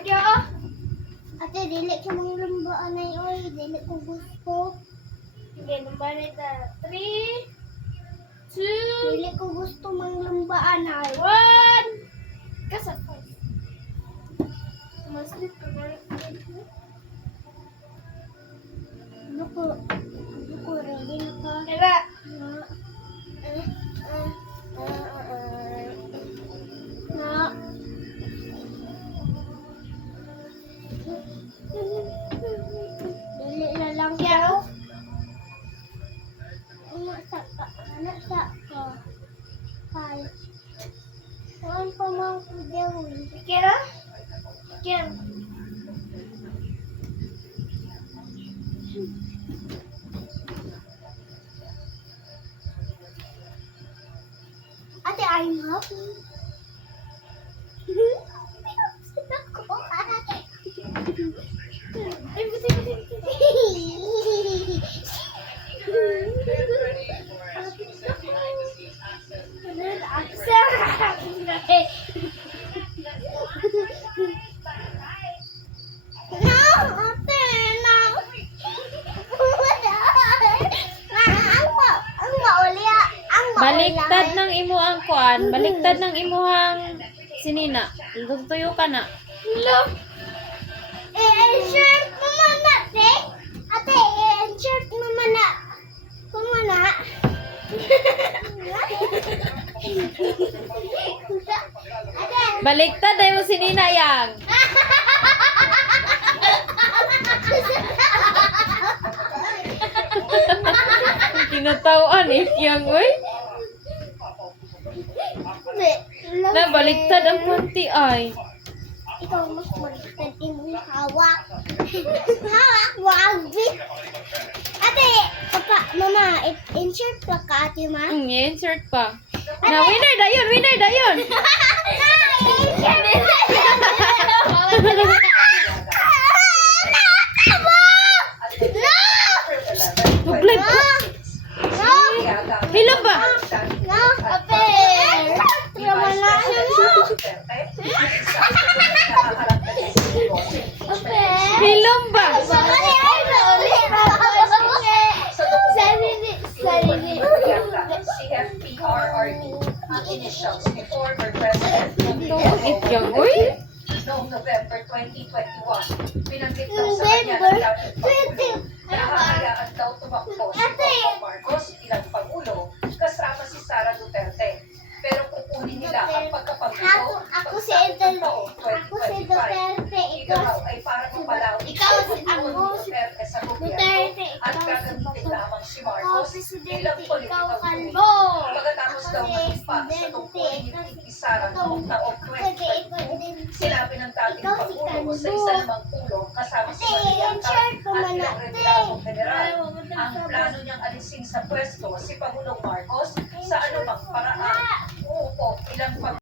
Okay, oh. Ate, dili ko mong lumbaan ay oy. Dili ko gusto. Sige, number na 3, 2, Dili ko gusto mang lumbaan ay. 1. Kasap ko. Maslit ko na. Ako ready na ka. Kaya, Na. Dili na lang kaya, ka. Sa ka. Ano sa ka? Kay. Saan pa mang kudewin? kaya, kaya. Ate, I'm happy. Ako. Ay, buti, buti, buti. No, ate, no. Ang mauli, ang mauli. Baliktad ng imo ang kuan, baliktad ng imuhang sinina. Tutuyo ka na. Hello. I-insert mo muna, ate. Ate, i-insert mo muna. Kumuna. Ate. Baliktad ay mo sinina yang. Kinatawan eh, yang oy. Na baliktad ang punti ay. Ikaw mas baliktad yung hawak. Hawak mo ang bit. Ate, papa, mama, insert pa ka, ate, ma? Insert pa. Na winner dayon, winner dayon. Buglay po. Hello ba? No, ate. Trauma na mo. Ate. Hello ba? CFPRRD, ang initials ni former President Ityang oy. noong November 2021. Binanggit daw sa November kanya ng dating 20. Pangulo na hahayaan daw tumakbo si Bongbong Marcos bilang Pangulo kasama si Sara Duterte. Pero kukunin nila ang pagkapangulo Ako si pagsapit ng taong Ako si 2025. Duterte. Ito raw ay para mapalaw Ikaw si ang Duterte sa gobyerno Duterte. at Ikaw si gagamitin Bato. lamang si Ikaw, Marcos Presidente. bilang Ikaw, politikang Kalbo. Pagkatapos daw Ako si maging pa sa Presidente. tungkulin ni Sara noong taong Pwede 2022, ikaw din. sinabi ng dating Ikaw si Pangulo sa Kalbo. isa namang pulong kasama si Ate, Marianta i-insert ko at man ilang ate. retiradong general. Ay, wag mo Ang tayo plano niyang alisin sa pwesto si Pangulong Marcos sa anumang paraan. Uupo ilang